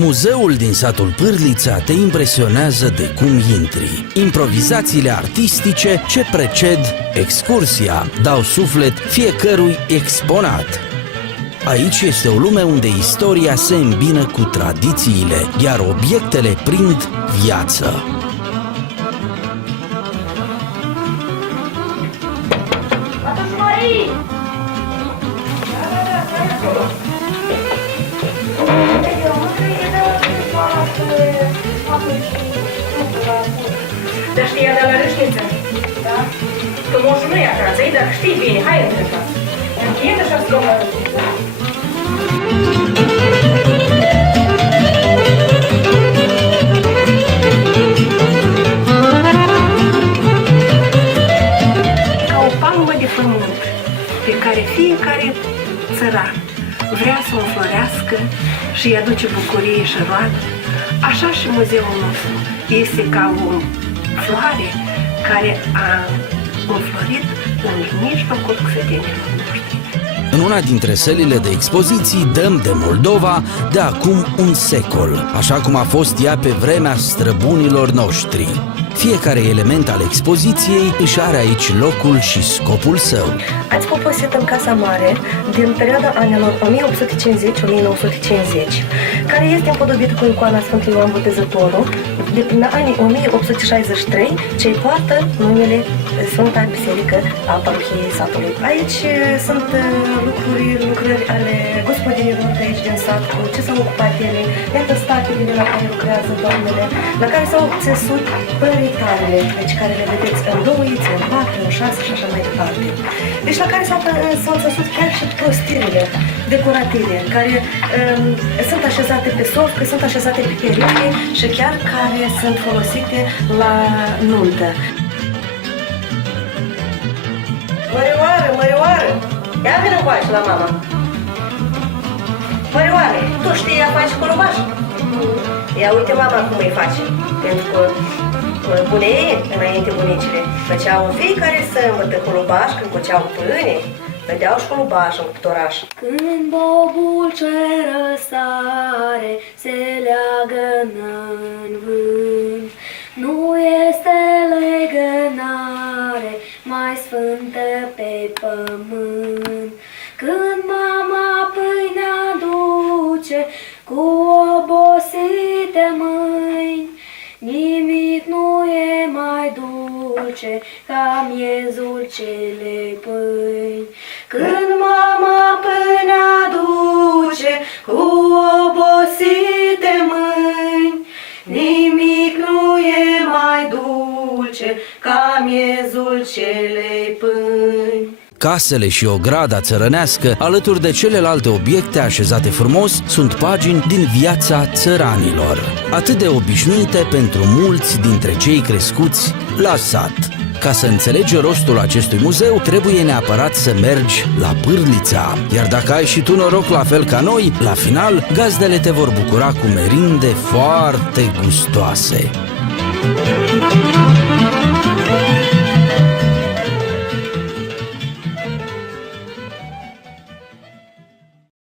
Muzeul din satul Pârlița te impresionează de cum intri. Improvizațiile artistice ce preced excursia dau suflet fiecărui exponat. Aici este o lume unde istoria se îmbină cu tradițiile, iar obiectele prind viață. Dar știi, ea de la râșniță? Da? Că moșul nu e acasă, dar știi bine, hai intră în casă. Închide și ascult la râșniță. Ca o palmă de pământ pe care fiecare țăran vrea să o înflorească și îi aduce bucurie și roadă, așa și muzeul nostru este ca o floare care a înflorit în mijlocul sătenilor noștri. În una dintre sălile de expoziții dăm de Moldova de acum un secol, așa cum a fost ea pe vremea străbunilor noștri. Fiecare element al expoziției își are aici locul și scopul său. Ați poposit în Casa Mare din perioada anilor 1850-1950, care este împodobită cu icoana Sfântului Ioan Botezătorul de prin anii 1863, ce poartă numele Sfânta Biserică a parohiei satului. Aici sunt lucrări ale gospodinilor de aici din sat, cu ce s-au ocupat ele, iată statuile la care lucrează doamnele, la care s-au țesut păritarele, deci care le vedeți în 2, în 4, în 6 și așa mai departe. Deci la care s-au țesut chiar și prostirele decorative, care sunt așezate pe sofcă, sunt așezate pe perete și chiar care sunt folosite la nuntă. Mărioară, Mărioară, ia vină încoace la mama. Mărioare, tu știi ea face colobaș? Ia uite mama cum îi face, pentru că bunei, înainte bunicile, făceau în fiecare sâmbătă colobaș, când făceau pâine, vedeau și colobaș în cuptoraș. Când bobul ce răsare se leagă în vânt, nu este legănare mai sfântă pe pământ. Când mama pâinea aduce cu obosite mâini, nimic nu e mai dulce ca miezul celei pâini. Când mama pâinea aduce cu obosite mâini, nimic nu e mai dulce ca miezul celei pâini. Casele și ograda țărănească, alături de celelalte obiecte așezate frumos, sunt pagini din viața țăranilor, atât de obișnuite pentru mulți dintre cei crescuți la sat. Ca să înțelegi rostul acestui muzeu, trebuie neapărat să mergi la Pârlița. Iar dacă ai și tu noroc la fel ca noi, la final, gazdele te vor bucura cu merinde foarte gustoase.